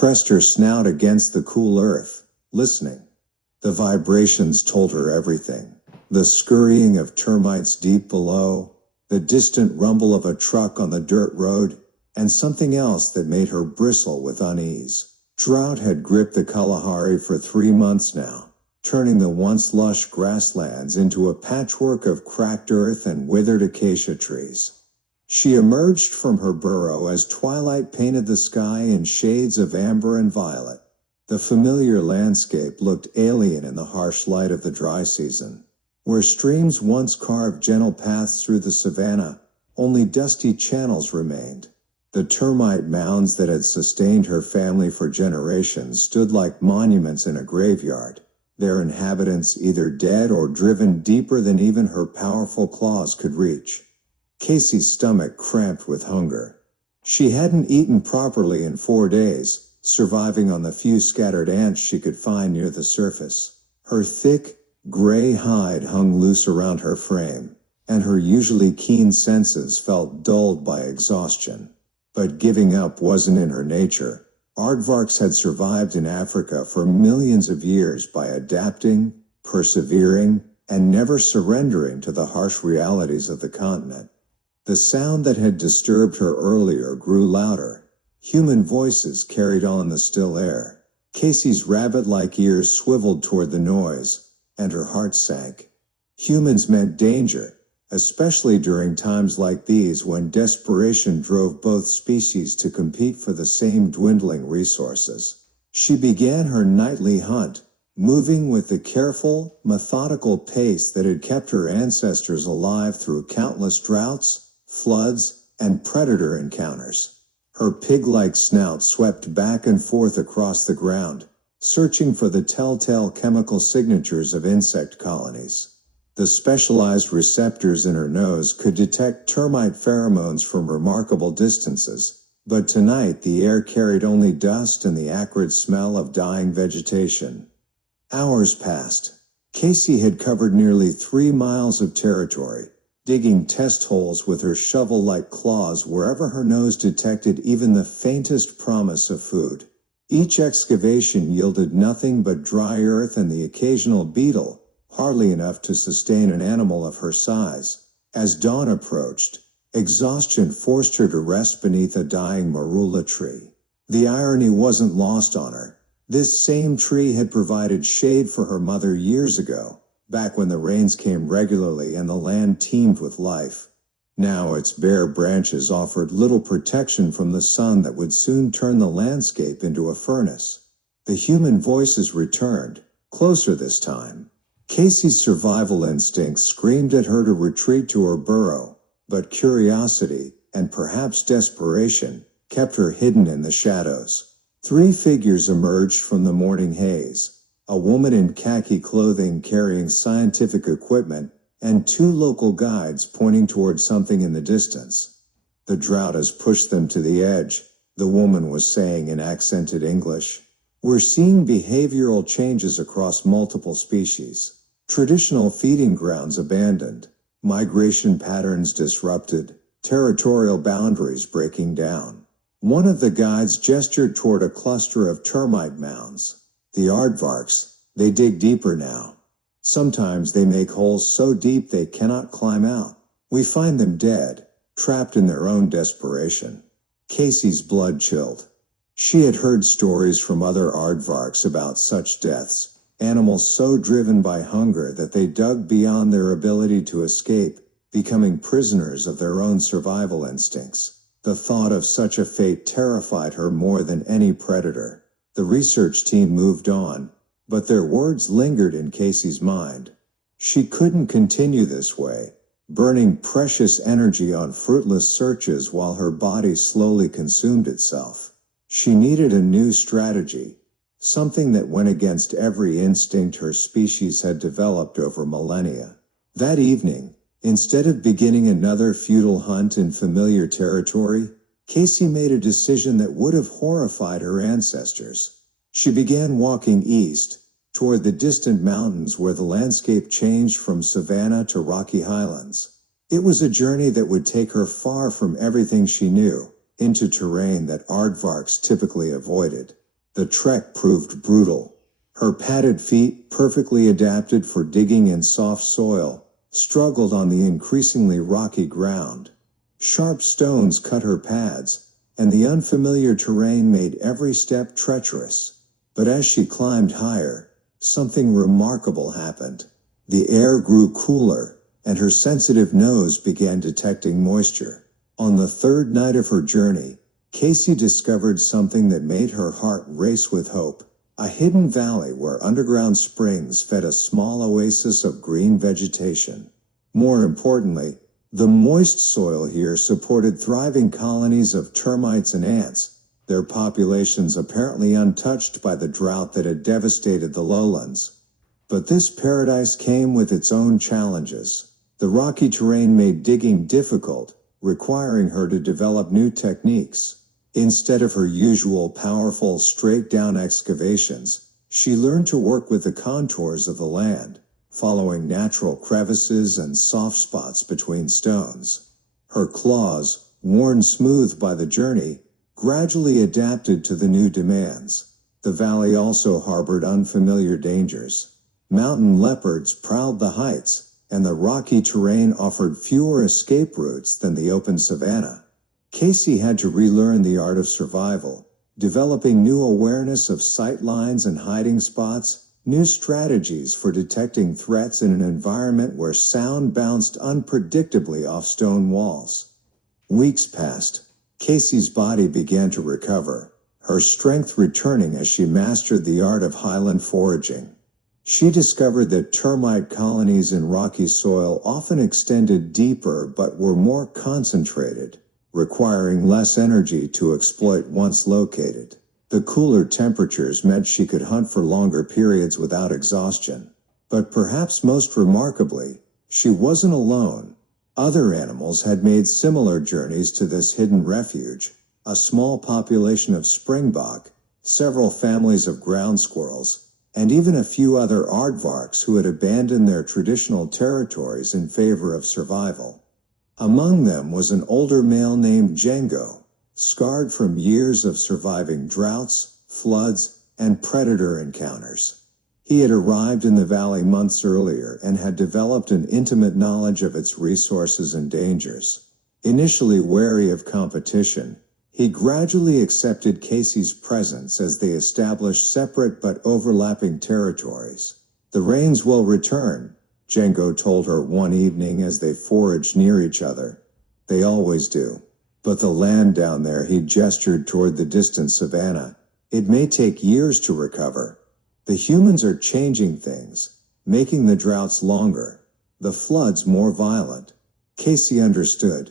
pressed her snout against the cool earth, listening. The vibrations told her everything. The scurrying of termites deep below, the distant rumble of a truck on the dirt road, and something else that made her bristle with unease. Drought had gripped the Kalahari for 3 months now, turning the once lush grasslands into a patchwork of cracked earth and withered acacia trees. She emerged from her burrow as twilight painted the sky in shades of amber and violet. The familiar landscape looked alien in the harsh light of the dry season. Where streams once carved gentle paths through the savanna, only dusty channels remained. The termite mounds that had sustained her family for generations stood like monuments in a graveyard, their inhabitants either dead or driven deeper than even her powerful claws could reach. Casey's stomach cramped with hunger. She hadn't eaten properly in 4 days, surviving on the few scattered ants she could find near the surface. Her thick, gray hide hung loose around her frame, and her usually keen senses felt dulled by exhaustion. But giving up wasn't in her nature. Aardvarks had survived in Africa for millions of years by adapting, persevering, and never surrendering to the harsh realities of the continent. The sound that had disturbed her earlier grew louder. Human voices carried on the still air. Casey's rabbit-like ears swiveled toward the noise, and her heart sank. Humans meant danger, especially during times like these when desperation drove both species to compete for the same dwindling resources. She began her nightly hunt, moving with the careful, methodical pace that had kept her ancestors alive through countless droughts, floods, and predator encounters. Her pig-like snout swept back and forth across the ground, searching for the telltale chemical signatures of insect colonies. The specialized receptors in her nose could detect termite pheromones from remarkable distances, but tonight the air carried only dust and the acrid smell of dying vegetation. Hours passed. Casey had covered nearly 3 miles of territory, digging test holes with her shovel-like claws wherever her nose detected even the faintest promise of food. Each excavation yielded nothing but dry earth and the occasional beetle, hardly enough to sustain an animal of her size. As dawn approached, exhaustion forced her to rest beneath a dying marula tree. The irony wasn't lost on her. This same tree had provided shade for her mother years ago, back when the rains came regularly and the land teemed with life. Now its bare branches offered little protection from the sun that would soon turn the landscape into a furnace. The human voices returned, closer this time. Casey's survival instincts screamed at her to retreat to her burrow, but curiosity, and perhaps desperation, kept her hidden in the shadows. 3 figures emerged from the morning haze. A woman in khaki clothing carrying scientific equipment, and 2 local guides pointing toward something in the distance. "The drought has pushed them to the edge," the woman was saying in accented English. "We're seeing behavioral changes across multiple species. Traditional feeding grounds abandoned, migration patterns disrupted, territorial boundaries breaking down." One of the guides gestured toward a cluster of termite mounds. "The aardvarks, they dig deeper now. Sometimes they make holes so deep they cannot climb out. We find them dead, trapped in their own desperation." Casey's blood chilled. She had heard stories from other aardvarks about such deaths, animals so driven by hunger that they dug beyond their ability to escape, becoming prisoners of their own survival instincts. The thought of such a fate terrified her more than any predator. The research team moved on, but their words lingered in Casey's mind. She couldn't continue this way, burning precious energy on fruitless searches while her body slowly consumed itself. She needed a new strategy, something that went against every instinct her species had developed over millennia. That evening, instead of beginning another futile hunt in familiar territory, Casey made a decision that would have horrified her ancestors. She began walking east, toward the distant mountains where the landscape changed from savanna to rocky highlands. It was a journey that would take her far from everything she knew, into terrain that aardvarks typically avoided. The trek proved brutal. Her padded feet, perfectly adapted for digging in soft soil, struggled on the increasingly rocky ground. Sharp stones cut her pads, and the unfamiliar terrain made every step treacherous. But as she climbed higher, something remarkable happened. The air grew cooler, and her sensitive nose began detecting moisture. On the third night of her journey, Casey discovered something that made her heart race with hope. A hidden valley where underground springs fed a small oasis of green vegetation. More importantly, the moist soil here supported thriving colonies of termites and ants, their populations apparently untouched by the drought that had devastated the lowlands. But this paradise came with its own challenges. The rocky terrain made digging difficult, requiring her to develop new techniques. Instead of her usual powerful straight-down excavations, she learned to work with the contours of the land, following natural crevices and soft spots between stones. Her claws, worn smooth by the journey, gradually adapted to the new demands. The valley also harbored unfamiliar dangers. Mountain leopards prowled the heights, and the rocky terrain offered fewer escape routes than the open savanna. Casey had to relearn the art of survival, developing new awareness of sight lines and hiding spots, new strategies for detecting threats in an environment where sound bounced unpredictably off stone walls. Weeks passed. Casey's body began to recover, her strength returning as she mastered the art of highland foraging. She discovered that termite colonies in rocky soil often extended deeper but were more concentrated, requiring less energy to exploit once located. The cooler temperatures meant she could hunt for longer periods without exhaustion. But perhaps most remarkably, she wasn't alone. Other animals had made similar journeys to this hidden refuge. A small population of springbok, several families of ground squirrels, and even a few other aardvarks who had abandoned their traditional territories in favor of survival. Among them was an older male named Django, scarred from years of surviving droughts, floods, and predator encounters. He had arrived in the valley months earlier and had developed an intimate knowledge of its resources and dangers. Initially wary of competition, he gradually accepted Casey's presence as they established separate but overlapping territories. "The rains will return," Django told her one evening as they foraged near each other. "They always do. But the land down there," he gestured toward the distant savanna, "it may take years to recover. The humans are changing things, making the droughts longer, the floods more violent." Casey understood.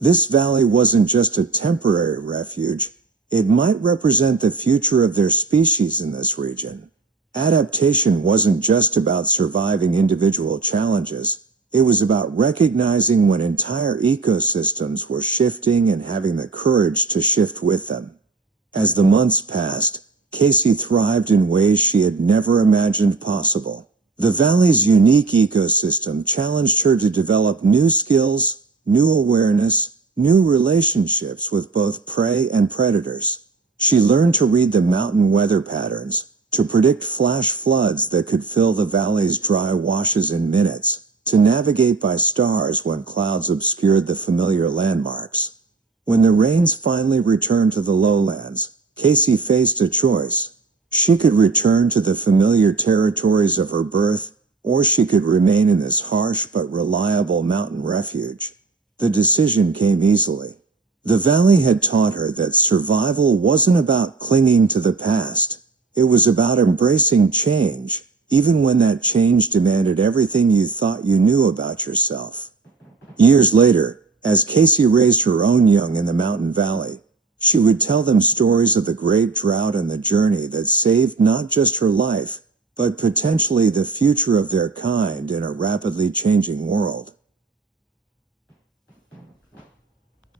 This valley wasn't just a temporary refuge, it might represent the future of their species in this region. Adaptation wasn't just about surviving individual challenges, it was about recognizing when entire ecosystems were shifting and having the courage to shift with them. As the months passed, Casey thrived in ways she had never imagined possible. The valley's unique ecosystem challenged her to develop new skills, new awareness, new relationships with both prey and predators. She learned to read the mountain weather patterns, to predict flash floods that could fill the valley's dry washes in minutes, to navigate by stars when clouds obscured the familiar landmarks. When the rains finally returned to the lowlands, Casey faced a choice. She could return to the familiar territories of her birth, or she could remain in this harsh but reliable mountain refuge. The decision came easily. The valley had taught her that survival wasn't about clinging to the past. It was about embracing change, even when that change demanded everything you thought you knew about yourself. Years later, as Casey raised her own young in the mountain valley, she would tell them stories of the great drought and the journey that saved not just her life, but potentially the future of their kind in a rapidly changing world.